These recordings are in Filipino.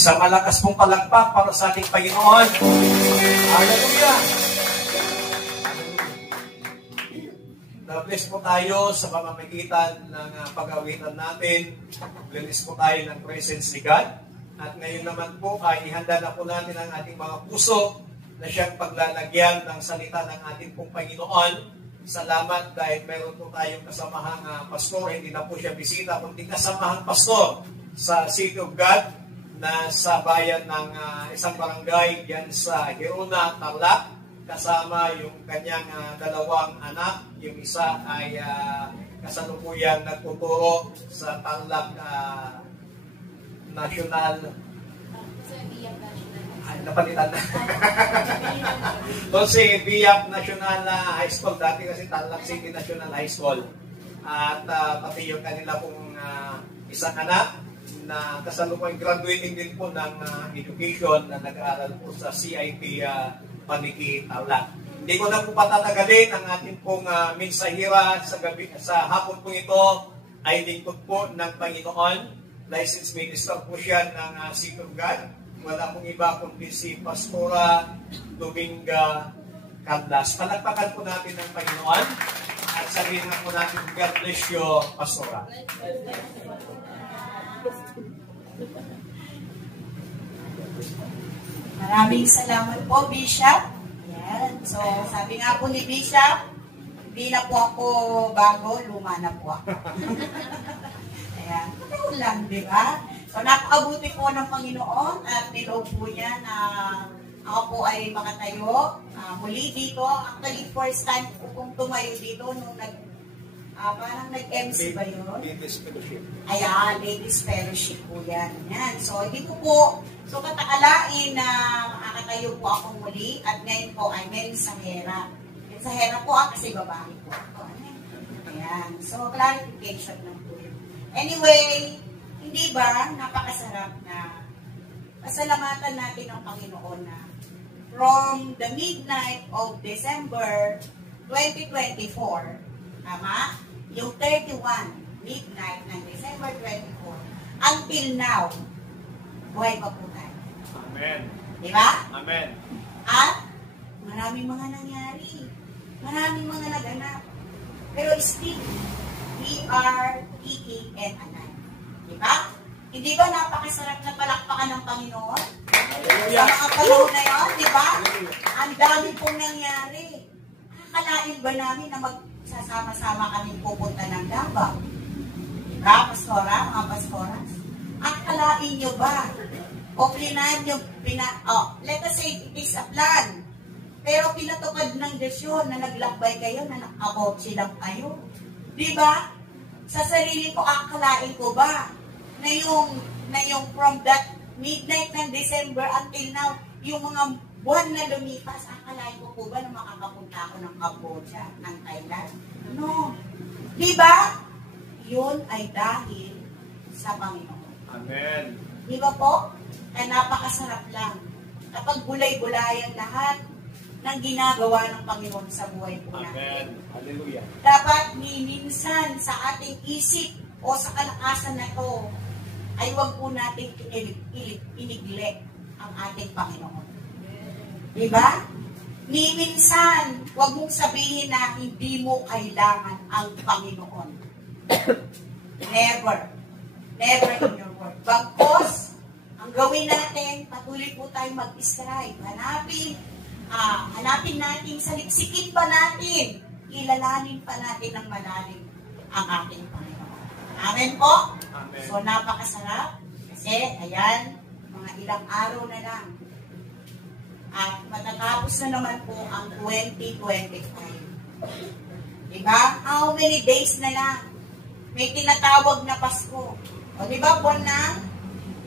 Isang malakas pong palakpak para sa ating Panginoon. Hallelujah! Na-bless po tayo sa pamamagitan ng pag-awitan natin. Bless po tayo ng presence ni God. At ngayon naman po ay ihanda na po natin ang ating mga puso na siyang paglalagyan ng salita ng ating pong Panginoon. Salamat dahil meron po tayong kasamahang pastor. Hindi na po siya bisita, kundi kasamahang pastor sa City of God na sa bayan ng isang barangay yan sa Gerona, Tarlac. Kasama yung kanyang dalawang anak. Yung isa ay kasalukuyang nagtuturo sa Tarlac National. Ay, napalitan na. Doon si Biak National High School. Dati kasi Tarlac City National High School. At pati yung kanila pong isang anak na kasalukuyang graduating din po ng education na nag-aaral po sa CIT Paniki, Tarlac. Hindi ko na po patatagalin ang ating pong mensahira sa hapon po ito ay lingkod po ng Panginoon. Licensed minister po siya ng City of God. Wala pong iba kundi si Pastora Dominga Carlas. Palagpakan po natin ng Panginoon at sabihin na po natin, God bless you, Pastora. Maraming salamat po, Bishop. Yan. So, sabi nga po ni Bishop, hindi na po ako bago, luma na po ako. Ayan. Totoo lang, di ba? So, napakabuti po ng Panginoon at niloob po niya na ako po ay makatayo muli dito. Actually, first time po kong tumayo dito nung parang nag-MC ba yun? Ladies Fellowship. Ayan, Ladies Fellowship po yan. Yan. So, hindi ko po, katakalain na makakatayo po ako muli at ngayon po ay mensahera. Mensahera po kasi babae po ako. Ayan. So, clarification lang po yun. Anyway, hindi ba napakasarap na pasalamatan natin ang Panginoon na from the midnight of December 2024, tama? Yung 31 midnight ng December 24 until now, buhay pa po tayo. Amen. Diba? Amen. At maraming mga nangyari. Maraming mga naganap. Pero still, we are kicking and alive. Diba? Hindi ba napakasarap na palakpakan ng Panginoon? Sa mga panahon na yun, diba? Ang dami pong nangyari. Akalain ba namin na magsasama-sama kami pupunta ng Davao? Diba, Pastora, mga Pastoras? Akalain nyo ba? O plinahan nyo, let us say it is a plan. Pero pinatupad ng Diyos yun na naglakbay kayo, na nakabotsi lang kayo. Diba? Sa sarili ko, akalain ko ba na yung from that midnight ng December until now, yung mga buwan na lumipas, akalain ko po ba na makakapunta ako ng Cambodia, ng Thailand? No. Diba? Yun ay dahil sa Panginoon. Amen. Diba po? Kaya napakasarap lang. Kapag bulay-bulayan lahat ng ginagawa ng Panginoon sa buhay po natin. Amen. Hallelujah. Dapat minsan sa ating isip o sa kalakasan na ito, ay huwag po natin iniglect ang ating Panginoon. Diba? Ni minsan, huwag mong sabihin na hindi mo kailangan ang Panginoon. Never. Never in your word. Bagkos, ang gawin natin, patuloy po tayong mag-strive. Hanapin natin, saliksikin pa natin, kilalanin pa natin ng malalim ang ating Panginoon. Amen po? Amen. So, napakasarap. Kasi, ayan, mga ilang araw na lang. At matatapos na naman po ang 2025. Diba? How many days na lang? May tinatawag na Pasko. O diba, buwan ng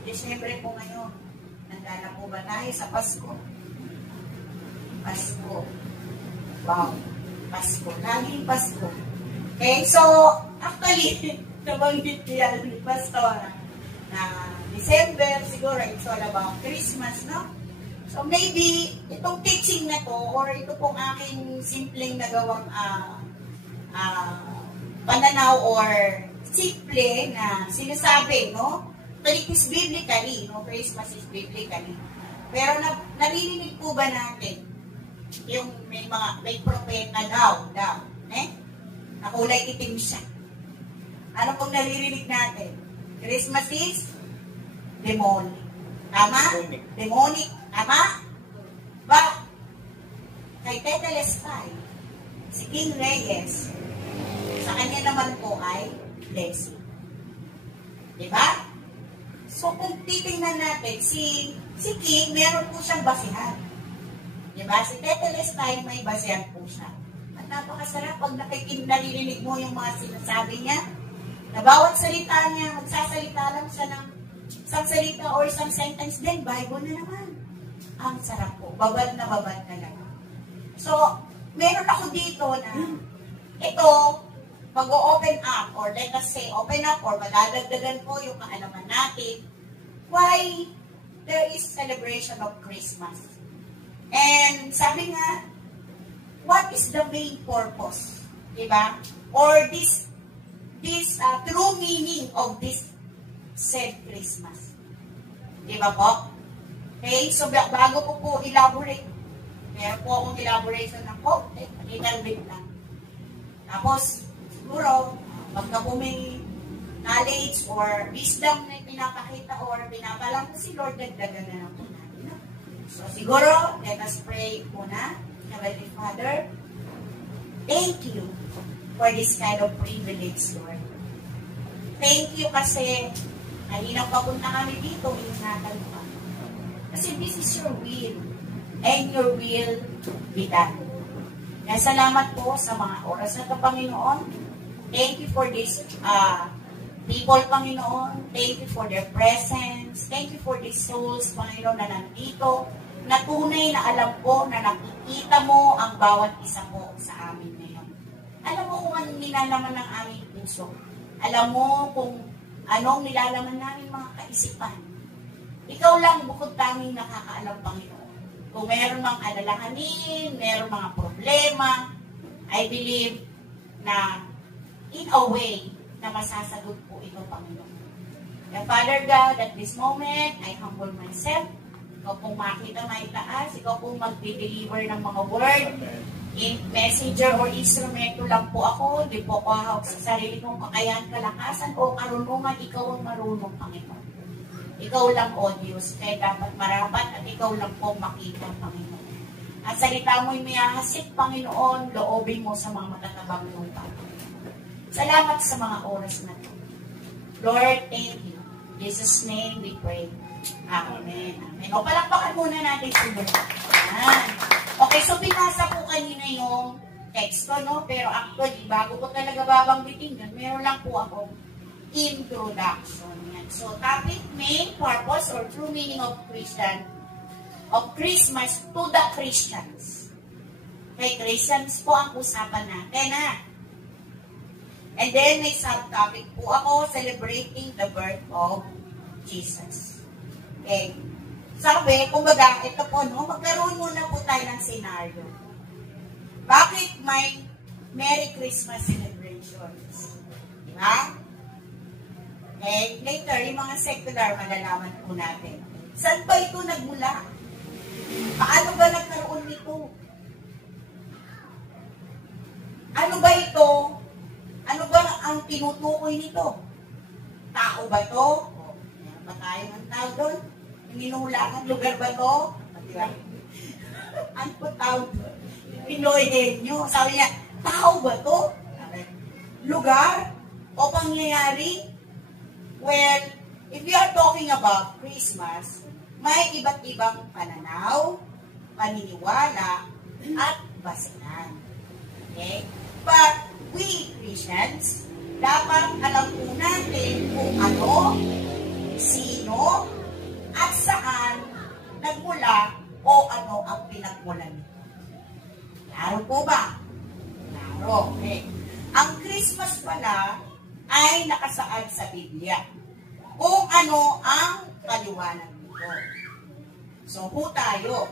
Desyembre po ngayon. Nanda na po ba tayo sa Pasko? Pasko. Wow. Pasko. Laging Pasko. Okay, so, actually, nabanggit niya ni Pastora na December, siguro, it's all about Christmas, no? So, maybe, itong teaching na to, or ito pong aking simpleng nagawang pananaw or simple na sinasabi, no? it is biblically, no? Christmas is biblically. Pero naririnig po ba natin yung may propeta daw, na kulay itim siya. Ano pong naririnig natin? Christmas is demonic. Tama? Demonic. Tama? But, kay Tetelestai, si King Reyes, sa kanya naman po ay blessing. Diba? So, kung titingnan natin, si King, meron po siyang basihan. Diba? Si Tetelestai, may basihan po siya. At napakasarap pag naririnig mo yung mga sinasabi niya, na bawat salita niya, magsasalita lang siya ng isang salita or isang sentence, then Bible na naman. Ang sarap po. Babad na lang. So, meron ako dito na ito, mag-open up, or let us say, open up, or madadagdagan po yung kaalaman natin why there is celebration of Christmas. And sabi nga, what is the main purpose? Diba? Or this true meaning of this said Christmas. Diba po? Okay, so bago ko po elaborate, meron po akong elaboration ng konti, little bit lang. Tapos, siguro, pagka po may knowledge or wisdom na pinapakita or pinapalang si Lord, dagdagan na lang po natin. No? So, siguro, let us pray muna. Heavenly Father, thank you for this kind of privilege, Lord. Thank you kasi kaninang papunta kami dito, iningatan pa. Kasi this is your will, and your will be done. Kaya salamat po sa mga oras na ito, Panginoon. Thank you for this people, Panginoon. Thank you for their presence. Thank you for these souls, Panginoon, na nandito, na tunay na alam po na nakikita mo ang bawat isa po sa amin ngayon. Alam mo kung anong nilalaman ng aming puso. Alam mo kung anong nilalaman namin mga kaisipan. Ikaw lang bukod tanging nakakaalam, Panginoon. Kung meron mang alalahanin, meron mga problema, I believe na in a way na masasagot po ito, Panginoon. And Father God, at this moment, I humble myself. Ikaw pong makita maitaas, ikaw pong mag-deliver ng mga word, in messenger or instrumento lang po ako, hindi po ako hawak sa sarili kong kakayahan, kalakasan o karunungan, ikaw ang marunong, Panginoon. Ikaw lang, O Diyos, kaya dapat marapat at ikaw lang po makita, Panginoon. At salita mo'y mayahasik, Panginoon, loobin mo sa mga matatabang lupa. Salamat sa mga oras na ito. Lord, thank you. In Jesus' name we pray. Amen. Amen. O, palakpakan muna natin si Lord. Ayan. Okay, so binasa po kanina yung teksto, no? Pero actually, bago ko talaga babanggitin yun, meron lang po akong introduction. Yan. So, topic, main purpose or true meaning of Christmas to the Christians. Kay Christians po ang usapan natin, ha? And then, may subtopic po ako, celebrating the birth of Jesus. Okay. Sabi, kumbaga, ito po, no, magkaroon muna po tayo ng scenario. Bakit may Merry Christmas celebrations? Diba? Okay, later, yung mga secular, malalaman po natin. Saan ba ito nagmula? Paano ba nagkaroon nito? Ano ba ito? Ano ba ang tinutukoy nito? Tao ba ito? O, meron ba tayo ng tao doon? Minuhulaan, lugar ba ito? Diba? Ano ba tao doon? Pinoyhenyo. Sabi niya, tao ba ito? Lugar? O pangyayari? Well, if we are talking about Christmas, may iba't ibang pananaw, paniniwala, at basihan. Okay? But we Christians, dapat alam po natin kung ano, sino, at saan nagmula o ano ang pinagmulan nito. Klaro po ba? Klaro. Okay. Ang Christmas pala ay nakasaad sa Biblia. Kung ano ang paliwanag nito. So, po tayo.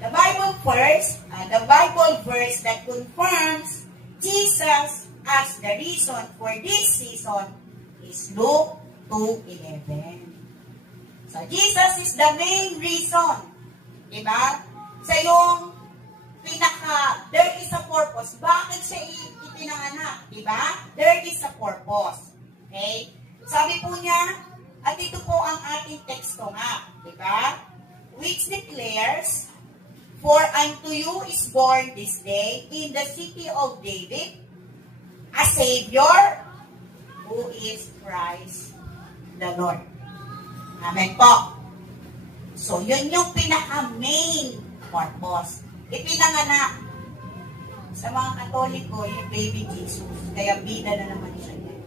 The Bible verse that confirms Jesus as the reason for this season is Luke 2:11. So, Jesus is the main reason. Diba? Sa yung there is a purpose. Bakit siya ipinanganak? Diba? There is a purpose. Okay? Sabi po niya, at ito po ang ating teksto nga. Diba? Which declares, for unto you is born this day in the city of David a Savior who is Christ the Lord. Amen po. So, yun yung pinaka-main purpose. Ipinanganak. Sa mga Katoliko, yung baby Jesus. Kaya bida na naman siya yan.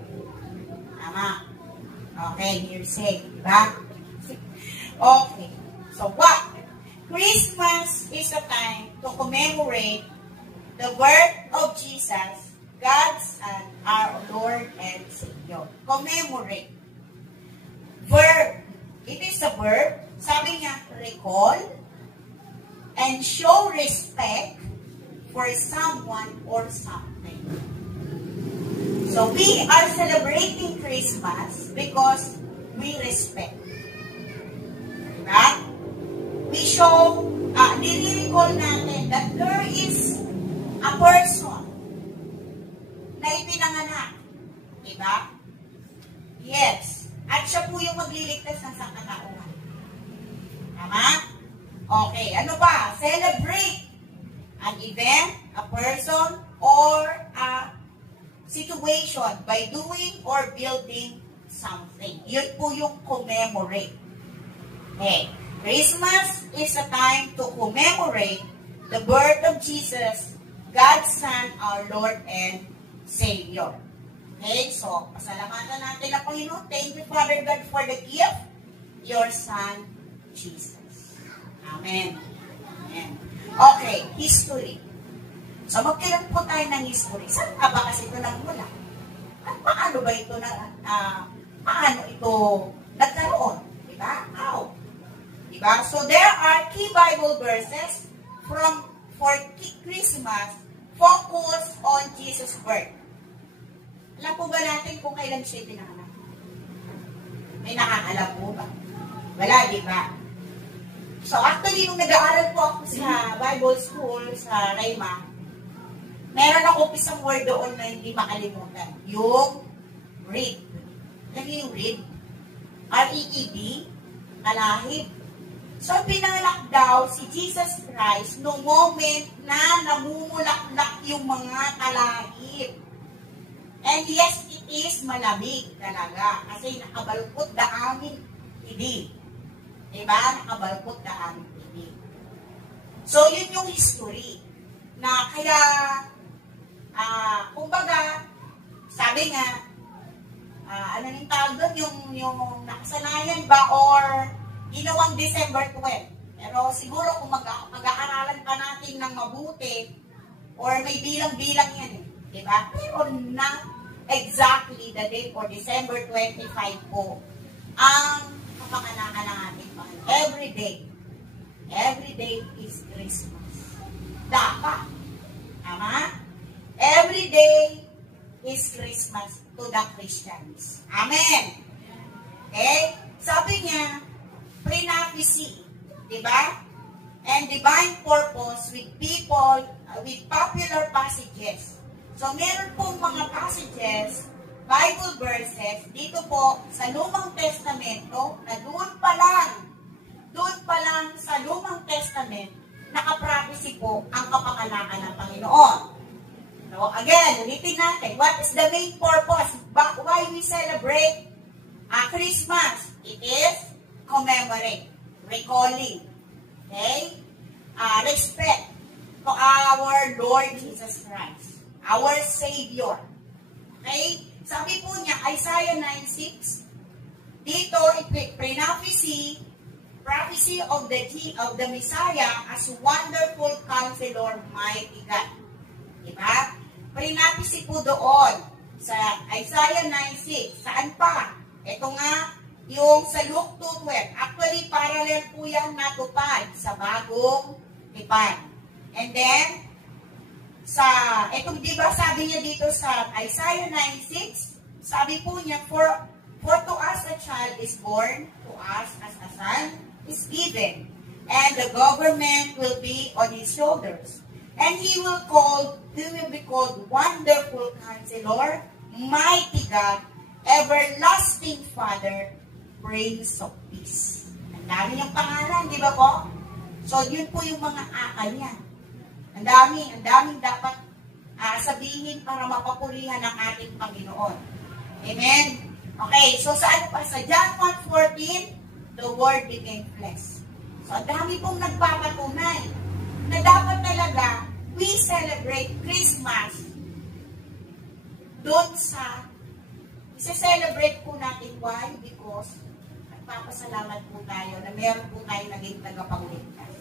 Tama. Okay, hearsay. Diba? Okay. So, what? Christmas is a time to commemorate the birth of Jesus, God's Son, our Lord and Savior. Commemorate. Verb. It is a verb. Sabi niya, recall and show respect for someone or something. So, we are celebrating Christmas because we respect. Diba? We show, nire-recall natin that there is a person na ipinanganak. Diba? Yes. At siya po yung magliligtas ng sangkatauhan. Tama? Okay. Ano ba? Celebrate an event, a person, or a situation by doing or building something. Yun po yung commemorate. Okay. Christmas is a time to commemorate the birth of Jesus, God's Son, our Lord and Savior. Okay, so, pasalamatan natin ang Panginoon. Thank you, Father God, for the gift, your Son, Jesus. Amen. Amen. Okay, history. So, magkilan po tayo ng history. Saan ka ba kasi ito nagmula? At paano ba ito nagkaroon? Diba? How? Diba? So, there are key Bible verses for Christmas focus on Jesus' birth. Alam po ba natin kung kailan siya pinanganak? May nakakalam po ba? Wala, di ba? So, actually, nung nag-aaral po ako sa Bible School, sa Rayma, meron ako isang word doon na hindi makalimutan. Yung read. Alam niyo yung read? R-E-E-D, kalahib. So, pinanganak daw si Jesus Christ noong moment na namumulaklak yung mga kalahib. And yes, it is malamig talaga. Kasi nakabalukot na aming tibig. Diba? Nakabalukot na aming tibig. So, yun yung history. Na kaya, kumbaga, sabi nga, ano yung tawag doon? Yung nakasanayan ba or ginawang December 12. Pero siguro kung mag-aaralan pa natin ng mabuti or may bilang-bilang yan eh. Diba? Pero not exactly the date for December 25 po ang kapanganakan ng ating Panginoon. Every day is Christmas. Dapat. Tama? Every day is Christmas to the Christians. Amen. Okay? Sabi niya, pre-prophecy. Diba? And divine purpose with people, with popular passages. So, meron pong mga passages, Bible verses, dito po sa Lumang Testamento, na doon pa lang sa Lumang Testament, nakaprapisi po ang kapanganakan ng Panginoon. So, again, ulitin natin, what is the main purpose? Why we celebrate Christmas? It is commemorate, recalling, okay? Respect to our Lord Jesus Christ. Our Savior. Okay? Sabi po niya, Isaiah 9:6, dito, prophecy of the Messiah as wonderful counselor, mighty God. Diba? Prophecy po doon sa Isaiah 9:6. Saan pa? Ito nga, yung sa Luke 2:12. Actually, parallel po yan natupad sa bagong tipan. And then, itong di ba sabi niya dito sa Isaiah 9:6, sabi po niya, For to us a child is born, to us as a son is given, and the government will be on his shoulders. And he will be called Wonderful Counselor, Mighty God, Everlasting Father, Prince of Peace. Ang dami niyang pangalan, di ba po? So, yun po yung mga akal niya. Ang daming dapat sabihin para mapapurihan ng ating Panginoon. Amen? Okay, so saan pa? Sa John 1:14, the Word became flesh. So, ang dami pong nagpapatunay na dapat talaga we celebrate Christmas doon sa i-celebrate po natin. Why? Because nagpapasalamat po tayo na meron po tayo naging tagapagligtas.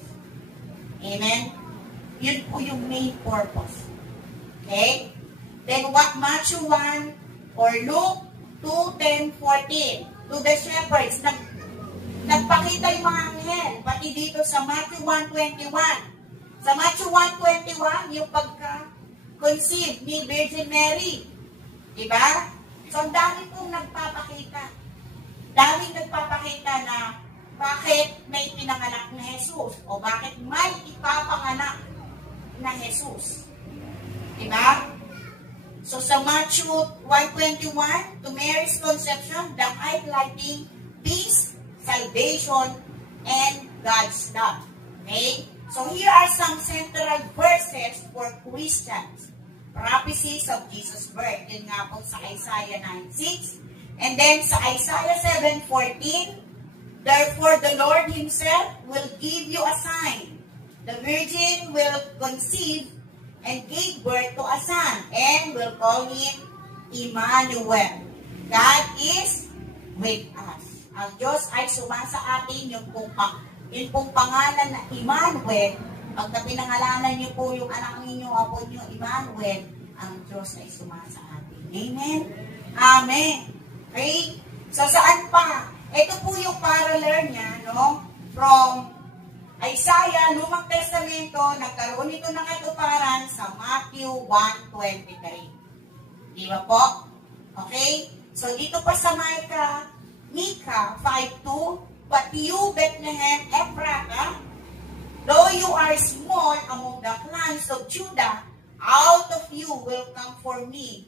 Amen? Yun po yung main purpose. Okay? Then what Matthew 1 or Luke 2:10-14 to the shepherds, nagpakita yung mga anghel, pati dito sa Matthew 1:21. Sa Matthew 1:21, yung pagka-conceive ni Virgin Mary. Diba? So, ang dami pong nagpapakita. Daming nagpapakita na bakit may pinanganak na Jesus o bakit may ipapanganak na Jesus. Diba? So, sa Matthew 1:21, to Mary's conception, the highlighting peace, salvation, and God's love. Okay? So, here are some central verses for Christians. Prophecies of Jesus' birth. Yun nga po sa Isaiah 9:6. And then sa Isaiah 7:14, therefore the Lord Himself will give you a sign. The virgin will conceive and give birth to a son, and will call him Emmanuel. God is with us. Ang Diyos ay sumasa atin, yung pong pangalan na Emmanuel. Pagka pinangalanan niyo po yung anak ninyo, apo niyo, Emmanuel, ang Diyos ay sumasa atin. Amen? Amen. Okay? So, saan pa? Ito po yung parallel niya, no? From Isaiah, Lumang Testamento, nagkaroon ito ng katuparan sa Matthew 1:23. Di ba po? Okay? So, dito pa sa Micah 5:2, but you, Bethlehem Ephrathah, though you are small among the clans of Judah, out of you will come for me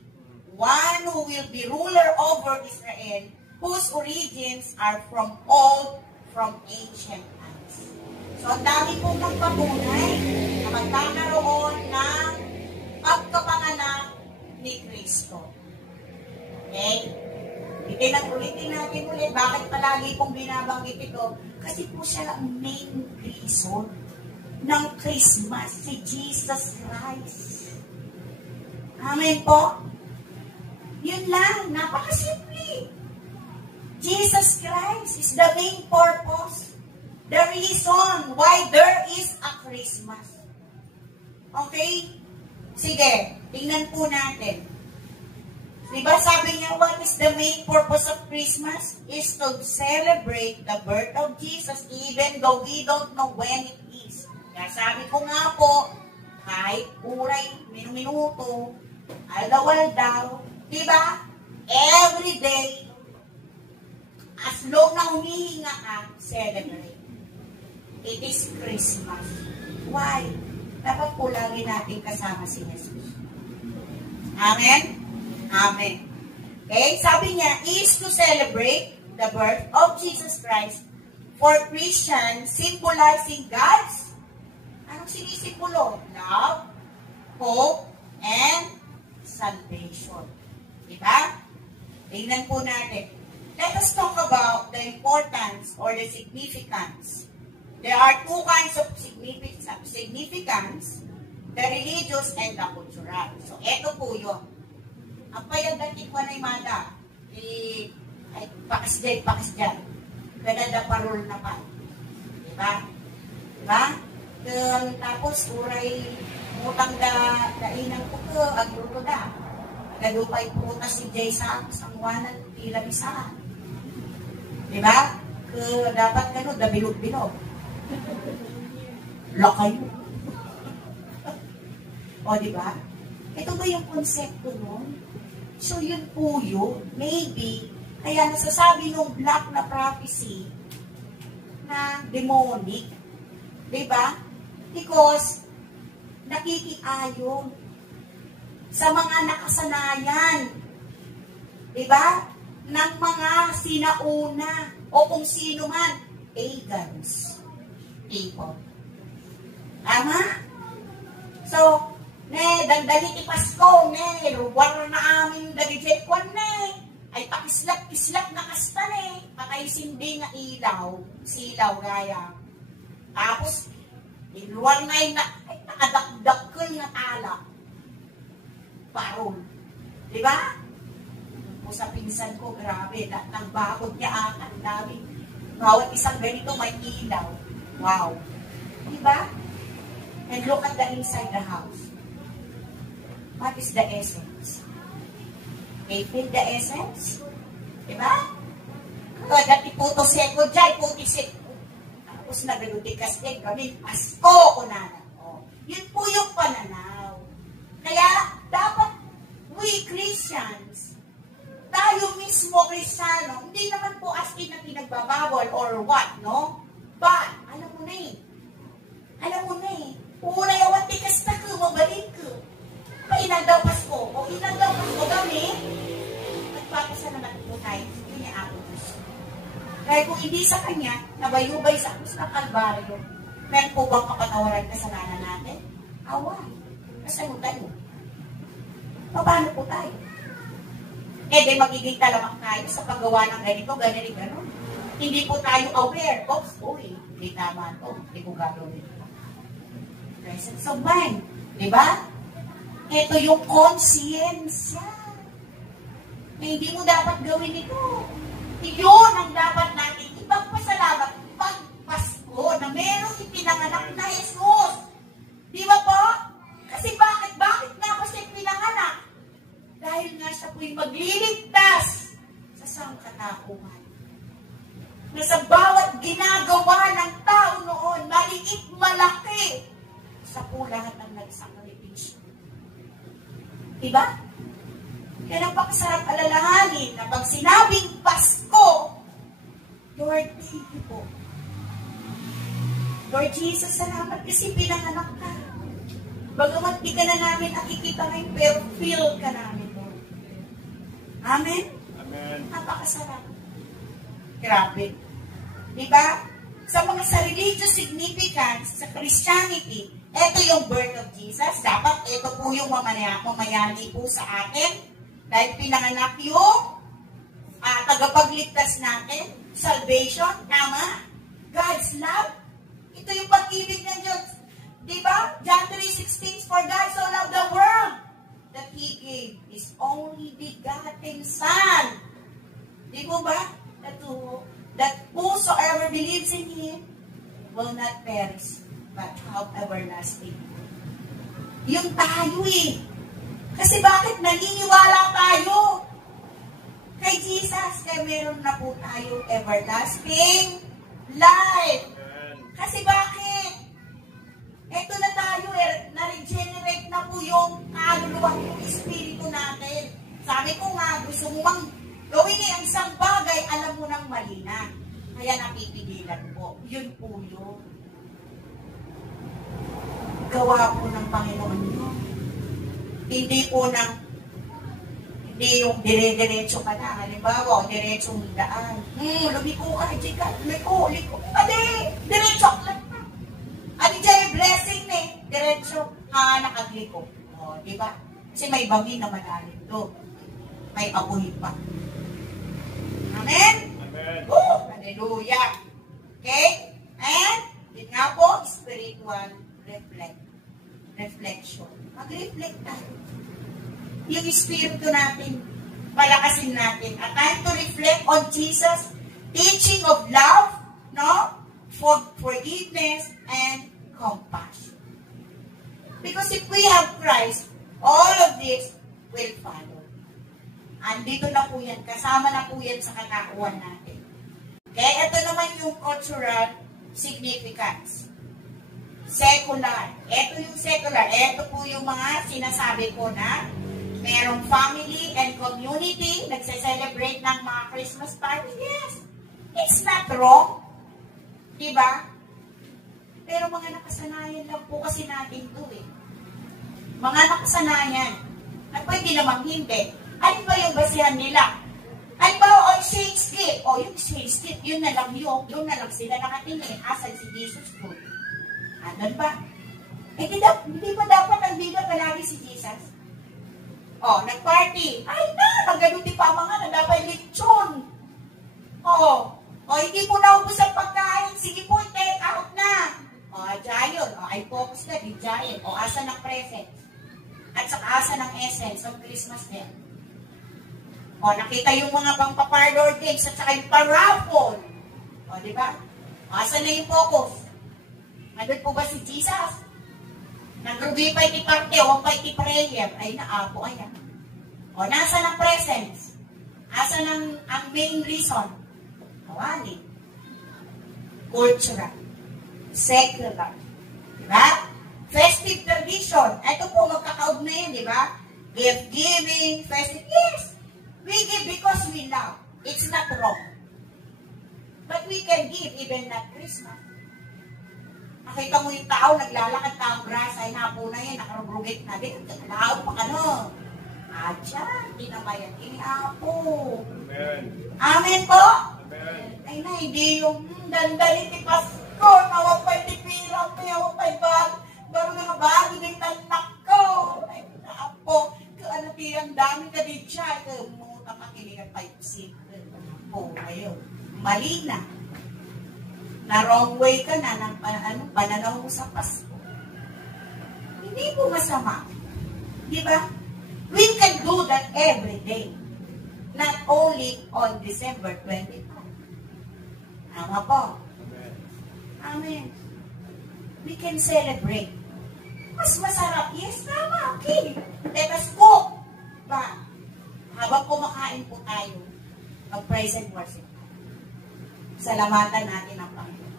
one who will be ruler over Israel, whose origins are from ancient times. So, ang dami pong magpatunay na magkakaroon ng pagkapanganak ni Kristo. Okay? Ulitin natin ulit. Bakit palagi pong binabanggit ito? Kasi po siya ang main reason ng Christmas, si Jesus Christ. Amen po? Yun lang. Napakasimple. Jesus Christ is the main purpose. The reason why there is a Christmas. Okay? Sige, tingnan po natin. Diba sabi niya, what is the main purpose of Christmas? Is to celebrate the birth of Jesus even though we don't know when it is. Kaya sabi ko nga po, kahit uray, minuto, aldaw-aldaw, diba? Every day, as long na humihinga ka, celebrate. It is Christmas. Why? Dapat po lagi natin kasama si Jesus. Amen? Amen. Okay? Sabi niya, is to celebrate the birth of Jesus Christ for Christians, symbolizing God's, anong sinisimbolo? Love, hope, and salvation. Diba? Tingnan po natin. Let us talk about the importance or the significance. There are two kinds of significance, the religious and the cultural. So, eto po yun. Ang payagdating ko na imada, ay pakas dyan. Ganada parol na pa. Diba? Diba? Tapos, uray, mutang dainang ko ko, agluto da. Agadupay puta si Jay sa sangwanan, tila bisa. Diba? Dapat gano'n, dabilog-bilog. Lakay mo. O, diba? Ito ba yung konsepto nun? So, yun po yun. Maybe, Kaya nasasabi nung black na prophecy na demonic. Diba? Because nakikiayon sa mga nakasanayan. Diba? Ng mga sinauna o kung sino man, pagans people. Tama? So, dagdali ti Pasko, luwar na aming dagijay kwan, ay pakislap-kislap na kasta, patay sindi nga ilaw, silaw gaya. Tapos, luwar na ay nakadakdak ko na alak. Parol. Diba? O sa pinsan ko, grabe, nagbakod niya ang dami. Bawat isang ganito may ilaw. Wow. Diba? And look at the inside the house. What is the essence? They feel the essence? Diba? Kaya dati puto seko dyan, puti seko. Tapos nagaludikas din kami, Pasko ko na. Yun po yung pananaw. Kaya dapat we Christians, tayo mismo Kristiyano, hindi naman po as in na pinagbabawal or what, no? But, alam mo na una yawan tikas na ko, mabalik ko. Painag daw Pasko, o inag daw Pasko kami, nagpapasa naman po tayo, yun yung ako gusto. Kaya kung hindi sa kanya, nabayubay sa krus ng Kalbaryo, meron po bang kapatawaran kasalanan natin? Awan. Kasayo tayo. Paano po tayo? Di magiging talamang tayo sa paggawa ng ganito, gano'n. Hindi po tayo aware. Hindi tama ito. Hindi ko gagawin ito. Presence of mind. Diba? Ito yung conscience. Hindi mo dapat gawin ito. Yun ang dapat natin ipagpasalamat pag Pasko na merong ipinanganak na Jesus. Di ba po? Kasi bakit nga po siya pinanganak? Dahil nga siya po'y magliligtas sa sangkatauhan. Na sa bawat ginagawa ng tao noon, maliit, malaki, sa po lahat ng nagsakripisyo. Diba? Kaya napakasarap alalahanin na pag sinabing Pasko, Lord, thank you po. Lord Jesus, salamat kasi pinanganak ka. Bagamat di ka na namin nakikita ngayon, pero feel ka namin, Lord. Amen? Amen. Napakasarap. Grabe. Diba? Sa mga sa religious significance, sa Christianity, ito yung birth of Jesus. Dapat ito po yung mamayani po sa atin. Dahil pinanganak yung tagapagligtas natin. Salvation. Tama? God's love. Ito yung pag-ibig ng Diyos. Diba? John 3:16, for God so loved the world that He gave His only begotten Son. Di mo ba? That whosoever believes in Him will not perish, but have everlasting. Yung tayo Kasi bakit naniniwala tayo kay Jesus? Kaya meron na po tayo everlasting life. Kasi bakit? Ito na tayo, na-regenerate na po yung kaluluwa, yung espiritu natin. Sabi ko nga, gusto mo mang gawin niya ang isang bagay, alam mo nang mali na. Kaya napipigilan po. Yun po yun. Gawa po ng Panginoon yun. Hindi yung dire-diretso ka na. Halimbawa, diretsong daan. Lumiko ka, liko. Diretso ka lang. Ano dyan yung blessing diretso, nakagliko. Diba? Kasi may bangi na malalim doon. May apoy pa. Amen? Amen. Hallelujah. Okay? And, yun nga po, spiritual reflection. Mag-reflect tayo. Yung espiritu natin, palakasin natin. A time to reflect on Jesus' teaching of love, no? For forgiveness and compassion. Because if we have Christ, all of this will follow. Andito na po yan. Kasama na po yan sa katauhan natin. Okay? Ito naman yung cultural significance. Secular. Ito yung secular. Ito po yung mga sinasabi ko na Merong family and community, nagse-celebrate ng mga Christmas party. Yes, it's not wrong. Diba? Pero mga nakasanayan lang po kasi natin ito eh. Mga nakasanayan. At pwede namang hindi. Ano ba yung basihan nila? Ano ba o exchange gift? O yung exchange gift, yun na lang yung, doon na lang sila nakatingin. Asan si Jesus po? Ano ba? Eh, hindi ba dapat nandito palagi si Jesus? O, nag-party. Ay na, nagganuti pa mga na dapat lechon. O, hindi mo naubos ang pagkain. Sige po, take out na. O, Jayon. O, ay focus na, di Jayon. O, asa ng present? At saka asa ng essence of Christmas din. O, nakita yung mga bang pa-parlor games at saka yung pa-raffle. O, di ba? O, asa na yung focus? Nandun po ba si Jesus? Nag-review pa iti parte o pa iti prayer. Ay, naapo, ayan. O, nasa ng presence? Asa ng ang main reason? Kawali. Cultural. Secular. Diba? Festive tradition. Ito po, magkakaob na yan, diba? Gift giving, festive. Yes! We give because we love. It's not wrong. But we can give even at Christmas. Nakita mo yung tao, naglalakad ka ang brass, ay napo na yan, nakarubrugit na din. Nakaw pa ka no. Adya, hindi na ba yan? Iniapo. Amen. Amen po? Amen. Ay na, hindi yung dandali ti Pasko, nawapay ti pirang, nawapay ba? Baro nga ba, hindi tanak ko. Ay, naapo. Ano ti ang dami ka di siya. Muta ka kinilang 5-6. Po, ayun. Mali na. Na wrong way ka na ng pananaw mo sa Pasko. Hindi po masama. Di ba? We can do that every day. Not only on December 25. Tama po. Amen. Amen. We can celebrate. Mas masarap. Yes, tama. Okay. Let us cook. Ba? Habang kumakain po tayo, mag-praise and worship. Salamatan natin ang Panginoon.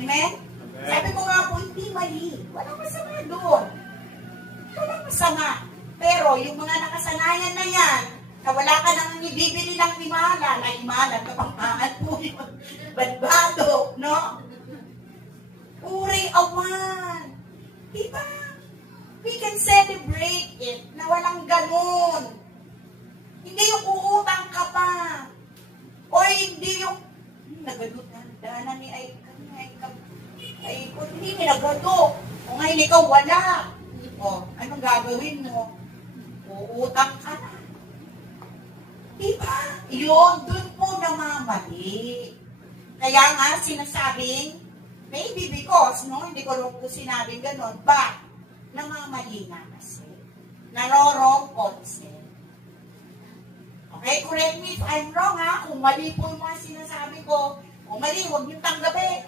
Amen? Amen? Sabi ko nga po, hindi mali. Walang masama doon. Walang masama. Pero yung mga nakasanayan na yan, na wala ka nang ibibili ng himala, na himala, kapangpangan po yun. Badbado, no? Uri, awan. Diba? We can celebrate it na walang ganun. Hindi yung uutang ka pa. O hindi yung nagadot na dana ni ay kung hindi nilagado. O ngayon ikaw wala. O, anong gagawin mo? Uutang ka na. Diba? Yun, dun po namamali. Kaya nga, sinasabing, maybe because, no, hindi ko lang po sinabing ganon, but, namamali nga kasi. Narorong concept. Okay, correct me if I'm wrong, ha? Kung mali po yung mga sinasabi ko, kung mali, huwag niyong tanggapin.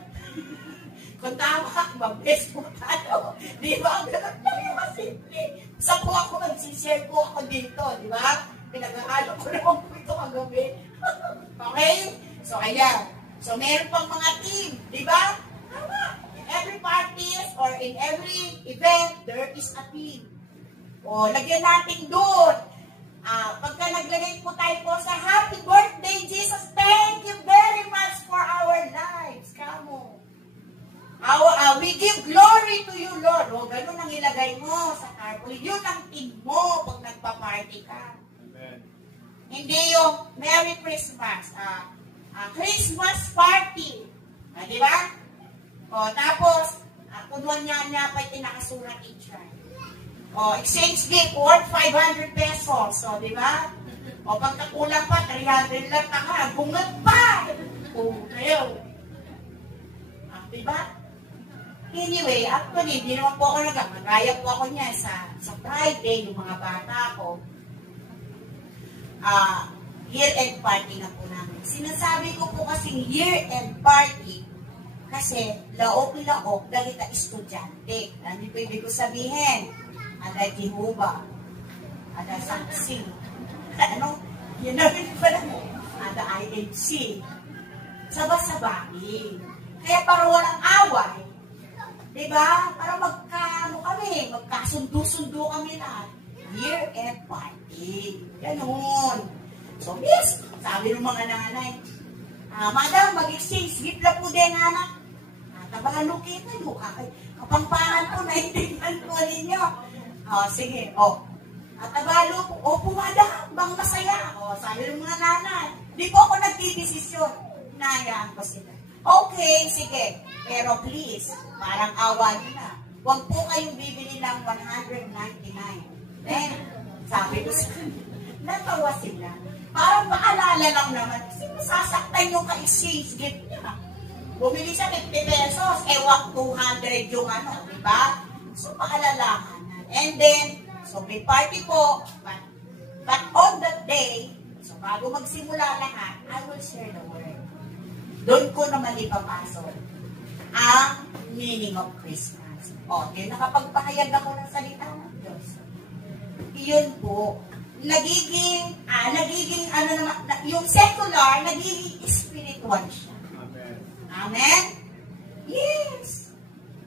Kung tama, mag-best po tayo. Di ba? Ganun lang yung masimple. Sa po ako, magsishare po ako dito, di ba? Pinag-aalok ko naman po ito kagabi. Okay? So, ayan. So, meron pang mga team, di ba? Tama. In every parties or in every event, there is a team. O, lagyan natin doon. Pagka naglagay po tayo po sa Happy Birthday, Jesus, thank you very much for our lives. Kamo. We give glory to you, Lord. O, ganun ang ilagay mo sa cardboard. Yun ang team mo pag nagpa-party ka. Amen. Hindi yung Merry Christmas. Christmas party. Di ba? O, tapos, kuduan niya pa yung nakasulat in chart. O, exchange gift worth 500 pesos. So, di ba? O, pagkakulang pa, 300 lang ka. Bungat pa! O, kayo. Di ba? Anyway, actually, hindi naman po ako magaya po ako niya sa Friday, yung mga bata ko. Year-end party na po namin. Sinasabi ko po kasing year-end party kasi laok-laok dahil na estudyante. Hindi po ibig ko sabihin. Ada Jehovah. Ada Saksi. Ano? Yun na rin pala mo. Ada IHC. Sabas-sabahin. Kaya para walang away, diba? Para magkasundo-sundo kami lahat. year-end party. Ganun. So, yes, sabi ng mga nanay, Madam, mag-exchange gift lang po din, anak. Tabalo kita, kapangpangan po, naintindihan po ninyo. Sige, tabalo po, opo, madam, bang masaya. Sabi ng mga nanay, di po ako nagdidesisyon. Hinayaan ko sila. Okay, sige, pero please, parang awa nyo na. Huwag po kayong bibili ng 199. Then, sabi ko sila, natawa sila. Parang maalala lang naman, kasi masasaktan yung ka-exchange gift niya. Bumili siya 50 pesos, wag 200 yung di ba? So, paalalahan. And then, so may party po, but on that day, so bago magsimula lahat, I will share the word. Doon ko naman ipapasok ang meaning of Christmas. Yun, nakapagpahayag ako ng salita ng Diyos. Yun po, nagiging yung secular, nagiging spiritual siya. Amen. Amen? Yes.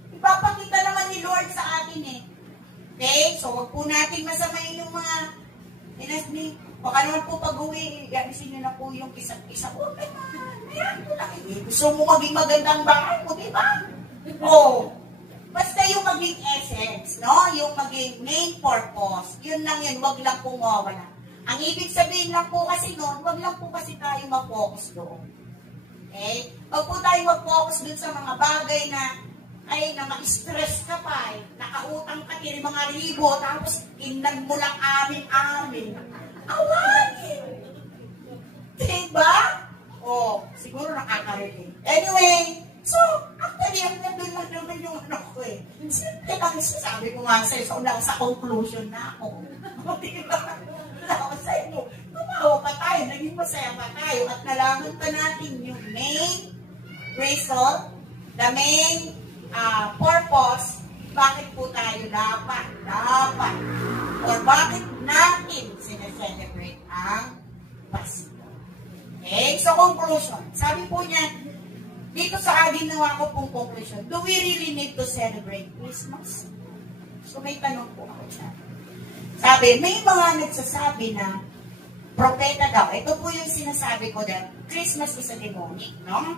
Ipapakita naman ni Lord sa atin eh. Okay? So, wag po natin masamayin yung mga baka naman po pag-uwi, gamisin nyo na po yung isa't isa. Okay na. Ayan po lang. Gusto mo maging magandang bahay mo, di ba? Basta yung maging essence, no? Yung maging main purpose. Yun lang yun, wag lang pong mawala. Ang ibig sabihin lang po kasi noon, wag lang po kasi tayo mag-focus doon. Okay? Wag po tayo mag-focus doon sa mga bagay na ma-stress ka pa nakautang ka din mga ribo, tapos inag mo lang amin. Awanin! Diba? Siguro nakakarinig. Anyway, so, actually, ang nandun lang naman yung ko eh. Simple lang, sabi ko nga sa'yo, so lang sa conclusion na ako. Diba? Ako sa inyo, tumawa pa tayo, naging masaya pa tayo, at nalaman pa natin yung main reason, the main purpose, bakit po tayo dapat, or bakit natin sineselebrate ang Pasko. Okay? So, conclusion. Sabi po niya, dito sa ginawa ko pong conclusion, do we really need to celebrate Christmas? So, may tanong po ako siya. Sabi, may mga nagsasabi na propeta daw. Ito po yung sinasabi ko that Christmas is a demonic, no?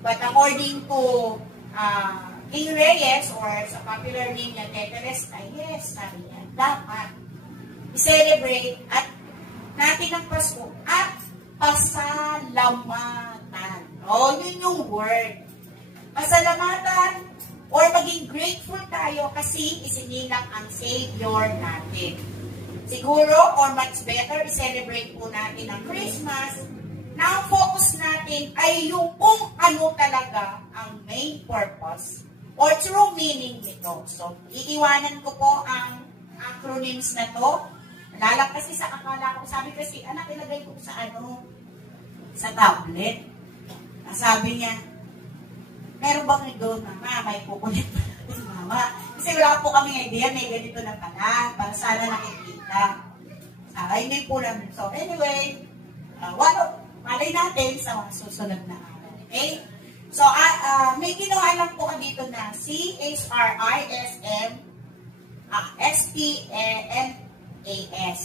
But according to King Reyes, or sa popular name niya, Teteresta, yes, sabi niya, dapat i-celebrate at natin ang Pasko at pasalamatan. Yun yung word. Pasalamatan or maging grateful tayo kasi isinilang ang Savior natin. Siguro, or much better, i-celebrate po natin ang Christmas na ang focus natin ay yung kung ano talaga ang main purpose or true meaning nito. So, iiwanan ko po ang acronyms na to. Nalala kasi sa akala ko, sabi kasi, anak, ilagay ko sa sa tablet. Sabi niya, meron bang doon, mama, may kukulit pa natin, mama. Kasi wala po kami idea, may ganito na pala, para sana nakikita. Hindi po namin. So, anyway, malay natin sa mga susunod na araw. Okay? So, may ginawa lang po dito na CHRISMSTANAS,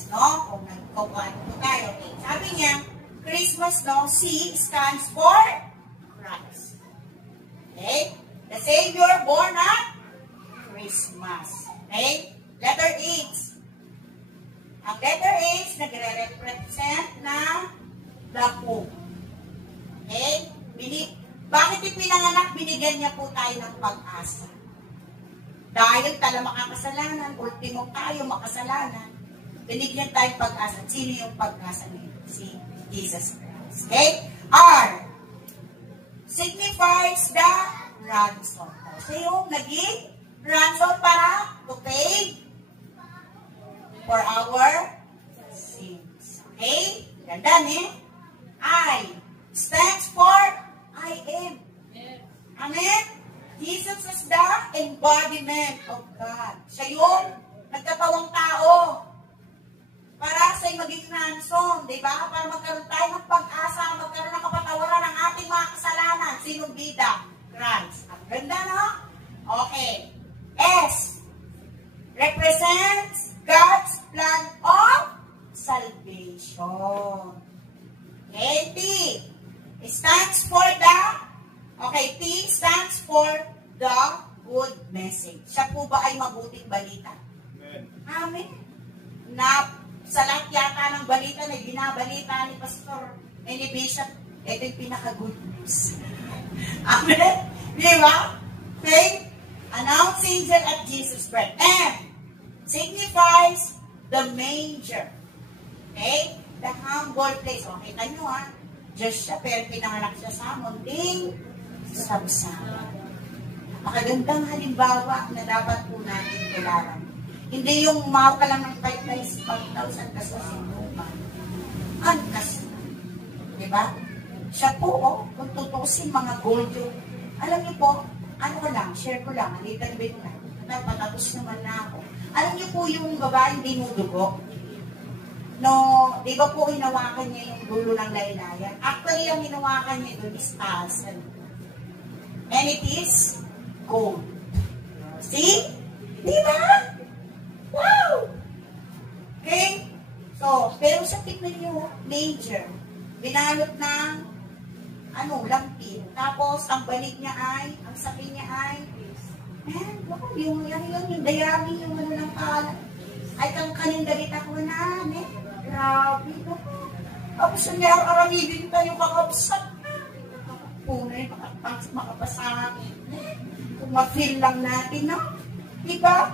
no? Kung nagkukuhan po tayo. Okay. Sabi niya, Christmas, no? C stands for Christ. Okay? The Savior born at Christmas. Okay? Letter H. Ang letter H, nagre-represent na dako. Okay? Bakit ipinanganak? Binigyan niya po tayo ng pag-asa. Dahil tala makakasalanan, ultimo tayo makasalanan, binigyan tayo pag-asa. Sino yung pag-asa niya? Si Jesus Christ. Okay? R signifies the ransom. So yung naging ransom para to pay for our sins. Okay? Ganda eh? I stands for I am. Amen? Jesus is the embodiment of God. Siya yung nagkatawang tao para sa'yo maging ransom, di ba? Para magkaroon tayo ng pag-asa, magkaroon ng kapatawaran ng ating mga kasalanan. Sinong bida? Christ. Ang ganda, no? Okay. S represents God's plan of salvation. Okay, T stands for the, okay, T stands for the good message. Siya po ba ay mabuting balita? Amen. Amen. Na sa lahat yata ng balita na binabalita ni Pastor and ni Bishop, ito yung pinaka-good news. Amen? Di ba? Okay? Announce angel at Jesus' birth. And signifies the manger. Okay? The humble place. Okay, tanyo ha. Diyos siya, pero pinanganak siya sa munding sabsaban. Napakagandang halimbawa na dapat po natin kailangan. Hindi yung umaw ka lang ng 5,000 kaso sa luma. Angkas na. Diba? Siya po, oh, kung tutusin mga gold yung, alam niyo po, ano ko lang, share ko lang, little bit na. Patapos naman na ako. Alam niyo po yung babaeng dinudugo? No, di ba po hinawakan niya yung dulo ng laylayan? Actually, ang hinawakan niya doon is tassel. And it is gold. See? Di ba? Wow! Okay? So, pero sa tignan niyo, major. Binalot ng, lampin. Tapos, ang balik niya ay, ang sabi niya ay, yung dayami, yung ng kalat. Ay, kang kanindalit ako na, grabe, tapos niya, aramigin tayo kakabsat na. Punay, makapasangin. Kung ma-feel lang natin, no? Diba?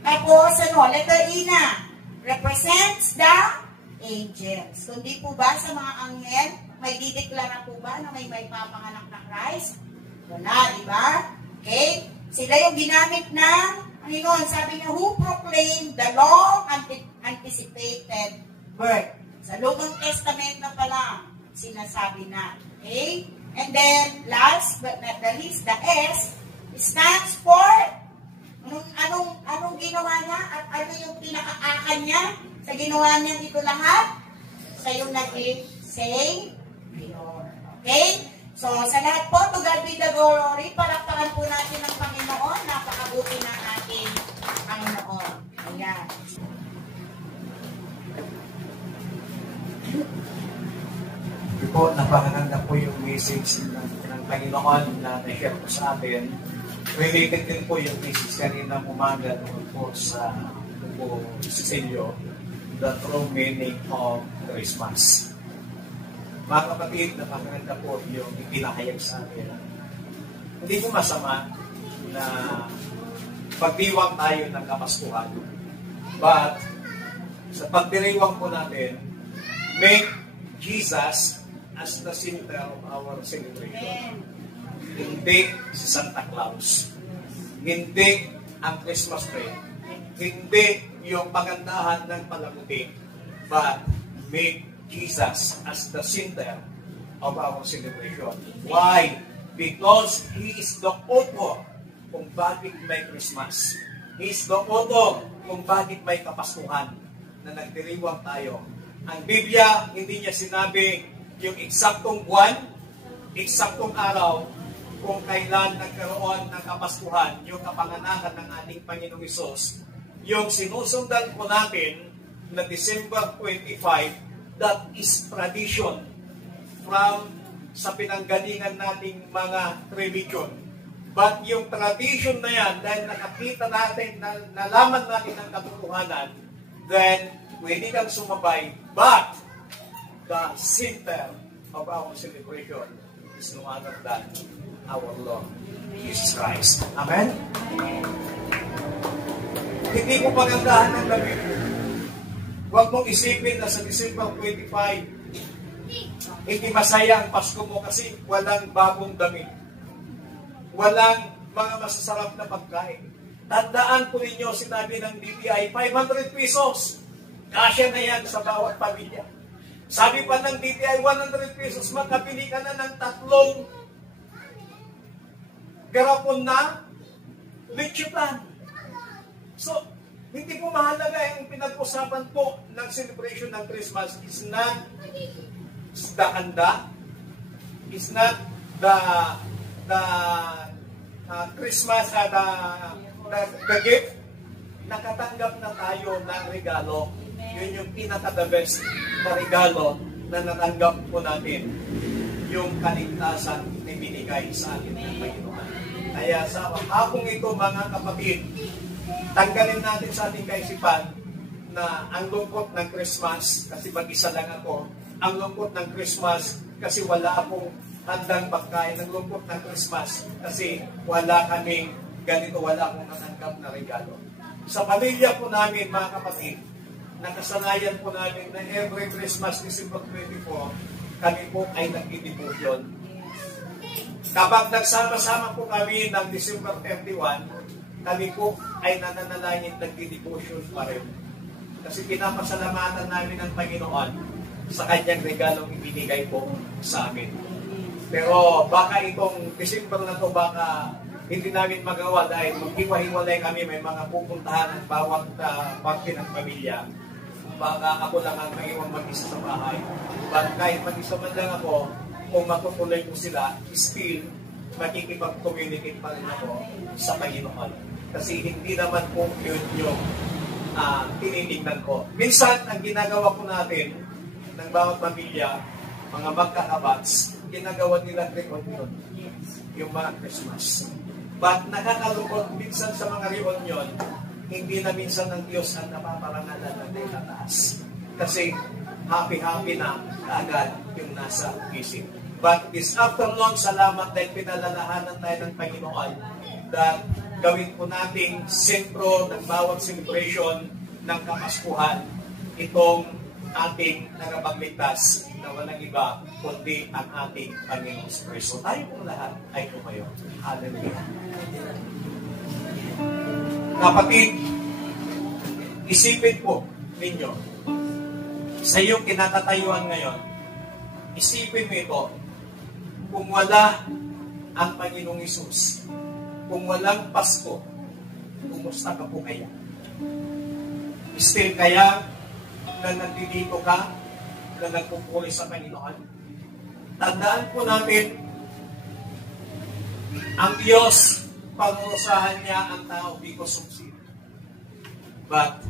Tapos, letter E na, represents the angels. Kundi po ba sa mga anghel, may dideklara po ba na may papanganak na Christ? Wala, di ba? Okay? Sila yung ginamit ng, sabi niya, who proclaimed the long anticipated birth. Sa Lumang Testament na pala, sinasabi na. Okay? And then, last but not the least, the S stands for, anong ginawa niya? At ano yung pinakaakan niya? Sa ginawa niya ito lahat? Sa yung naging Savior. Okay? So, sa lahat po, to God be the glory. Palakpakan po natin ang Panginoon. Napakabuti ng ating Panginoon. Ayan. Po, napakaganda po yung message ng Panginoon na na-share po sa atin. Related din po yung message kanina umaga po sa Sisilio, the true meaning of Christmas. Mga kapatid, napakaganda po yung ipinahayag sa atin. Hindi po masama na pagdiwang tayo ng Kapaskuhan. But, sa pagdiriwang po natin, make Jesus as the center of our celebration. Hindi si Santa Claus. Hindi ang Christmas tree. Hindi yung pagandahan ng palamuti. But make Jesus as the center of our celebration. Why? Because He is the author kung bakit may Christmas. He is the author kung bakit may Kapaskuhan na nagdiriwang tayo. Ang Biblia, hindi niya sinabi yung eksaktong buwan, eksaktong araw, kung kailan nagkaroon ng Kapaskuhan, yung kapanganakan ng ating Panginoong Hesus. Yung sinusundan po natin na December 25, that is tradition from sa pinanggalingan nating mga religion. But yung tradition na yan, dahil nakakita natin, nalaman natin ang katotohanan, then pwede kang sumabay. But the center of our celebration is no other than our Lord Jesus Christ. Amen? Hindi mo pagandahan ng damit. Huwag mong isipin na sa December 25, hindi masaya ang Pasko mo kasi walang bagong damit. Walang mga masasarap na pagkain. Tandaan po ninyo, sinabi ng DTI, 500 pesos. Kasya na yan sa bawat pamilya. Sabi pa ng DTI, 100 pesos, magkapili ka na ng 3 garapon na lechutan. So, hindi po mahalaga yung pinag-usapan po ng celebration ng Christmas is not the handa, is not the Christmas, the gift. nakatanggap na tayo ng regalo. Yun yung pinaka-the best na regalo na natanggap po natin. Yung kaligtasan na binigay sa atin ng Panginoon. Kaya sa hapong ito mga kapatid, tanggalin natin sa ating kaisipan na ang lungkot ng Christmas, kasi mag-isa lang ako, ang lungkot ng Christmas kasi wala akong handang pagkain, ang lungkot ng Christmas kasi wala kaming ganito, wala akong natanggap na regalo. Sa pamilya po namin mga kapatid, nakasanayan po namin na every Christmas, December 24, kami po ay nagdi-devotion. Kapag nagsama-sama po kami ng December 31, kami po ay nananalangin, nagdi-devotion pa rin. Kasi pinapasalamatan namin ang Panginoon sa kanyang regalong ibinigay po sa amin. Pero baka itong December na to, baka hindi namin magawa dahil maghiwa-hiwalay kami, may mga pupuntahan ng bawat parte ng pamilya. Baka ako lang ang maiwang mag-isa sa bahay. But kahit mag-isa man lang ako, kung matutuloy ko sila, still, makikipag-communicate pa rin ako sa Panginoon. Kasi hindi naman po yun yung tinitingnan ko. Minsan, ang ginagawa po natin ng bawat pamilya, mga magkakabats, ginagawa nila reunion, yung mga Christmas. But nakakalungkot minsan sa mga reunion, hindi na minsan ng Diyos ang napaparangalan ng tataas. Kasi happy-happy na agad yung nasa isip. But this afternoon, salamat dahil pinalalahanan tayo ng Panginoon that gawin po nating sentro ng bawat celebration ng Kapaskuhan itong ating nagapagligtas na walang iba kundi ang ating Panginoong Kristo. Tayo pong lahat ay tumayo. Hallelujah. Kapatid, isipin po ninyo, sa iyong kinatatayuan ngayon, isipin mo ito, kung wala ang Panginoong Hesus, kung walang Pasko, kumusta ka po kaya? Still kaya na nandito ka, na nagpupuli sa Panginoon? Tandaan po natin, ang Diyos, parusahan niya ang tao because of sin. But,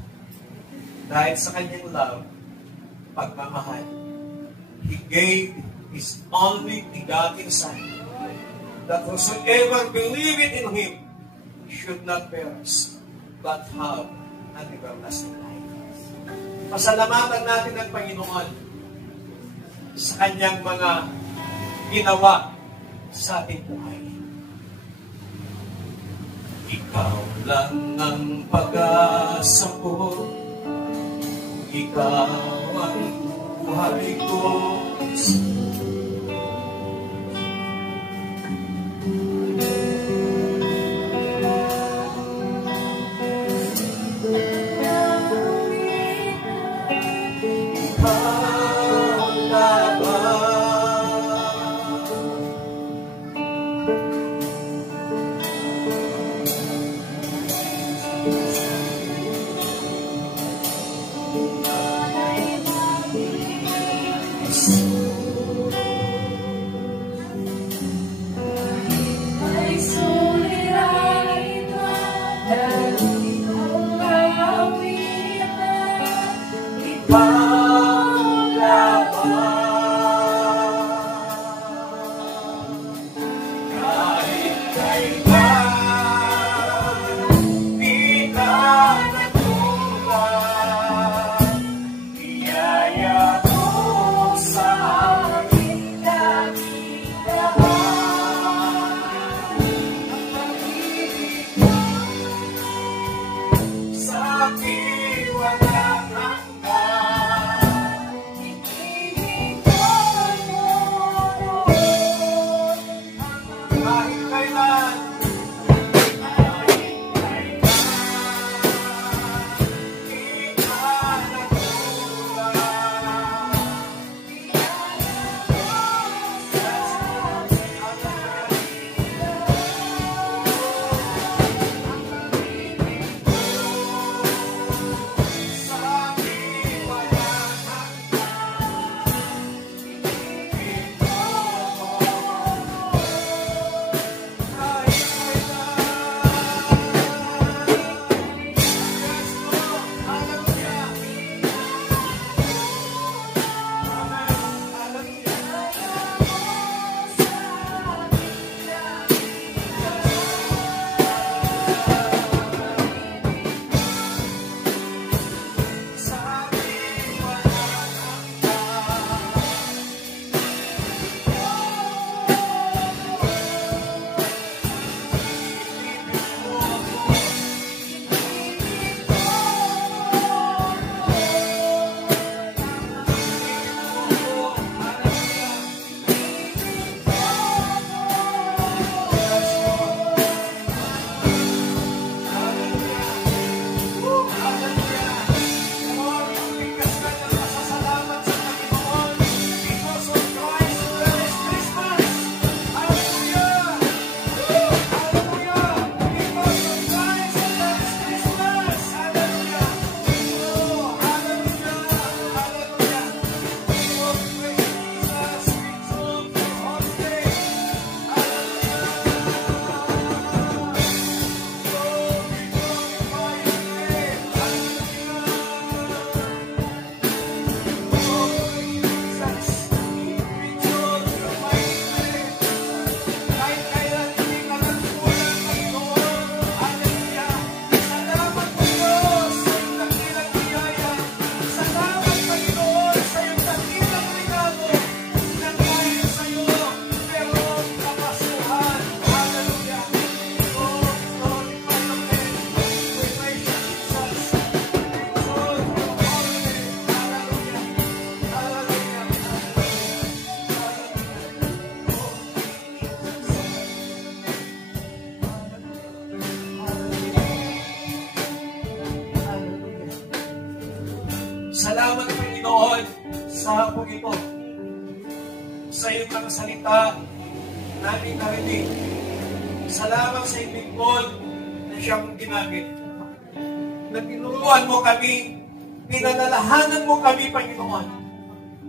dahil sa kanyang love, pagmamahal, He gave His only begotten Son, that whosoever believeth in Him should not perish, but have an everlasting life. Pasalamatan natin ang Panginoon sa kanyang mga ginawa sa ating buhay. Ikaw lang ang pag-asa ko, ikaw ang buhay ko. ito sa iyong mga salita namin narinig. Salamat sa iyong lingkod na siyang ginamit. Na tinuruan mo kami, pinanalahanan mo kami, Panginoon,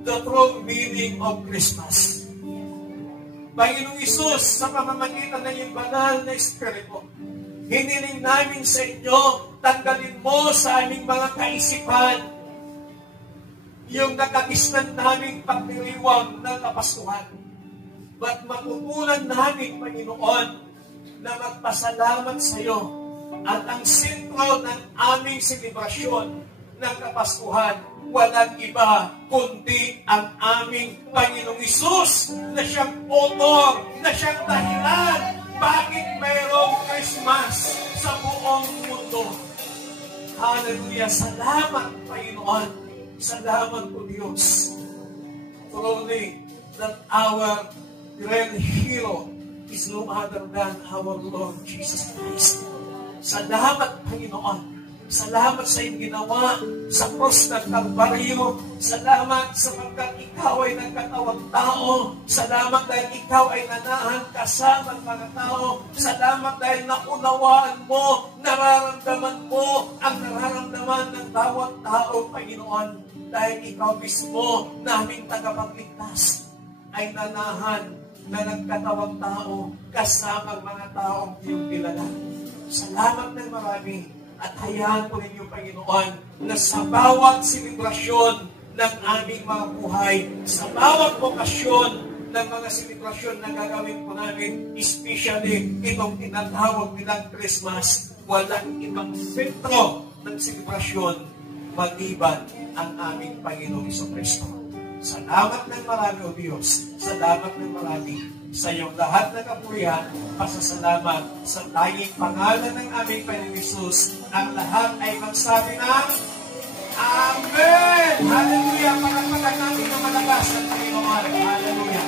the true meaning of Christmas. Panginoong Isus, sa pamamagitan ng iyong banal na Espiritu, hiniling namin sa inyo, tanggalin mo sa aming mga kaisipan yung nakakisnan naming pagdiriwang ng kapasuhan. Ba't matutunan namin, Panginoon, na magpasalamat sa iyo at ang sentro ng aming selebrasyon ng kapaskuhan, walang iba kundi ang aming Panginoong Isus na siyang author, na siyang dahilan bakit mayroong Christmas sa buong mundo. Hallelujah! Salamat, Panginoon! Salamat po, Diyos. Truly, that our real hero is no other than our Lord Jesus Christ. Salamat, Panginoon. Salamat sa iyong ginawa sa cross ng Kalbaryo. Salamat sapagkat ikaw ay nagkatawang tao. Salamat dahil ikaw ay nanahan kasama ng mga tao. Salamat dahil naunawaan mo, nararamdaman mo ang nararamdaman ng bawat tao, Panginoon. Dahil ikaw mismo, naming tagapagligtas, ay nanahan na nagkatawang tao kasama ang mga taong iyong kilala. Salamat ng marami. At hayaan po ninyo, Panginoon, na sa bawat selebrasyon ng aming mga buhay, sa bawat okasyon ng mga selebrasyon na gagawin po namin, especially itong tinatawag nilang Christmas, walang ibang sentro ng selebrasyon maliban ang aming Panginoong Jesucristo. Salamat ng marami, O Diyos. Salamat ng marami sa iyong lahat ng kapurihan, pasasalamat sa tanging pangalan ng aming Panginoong Hesus. Ang lahat ay magsabi ng Amen! Hallelujah! Pagkakatakan natin ng malakas ng Panginoon. Hallelujah!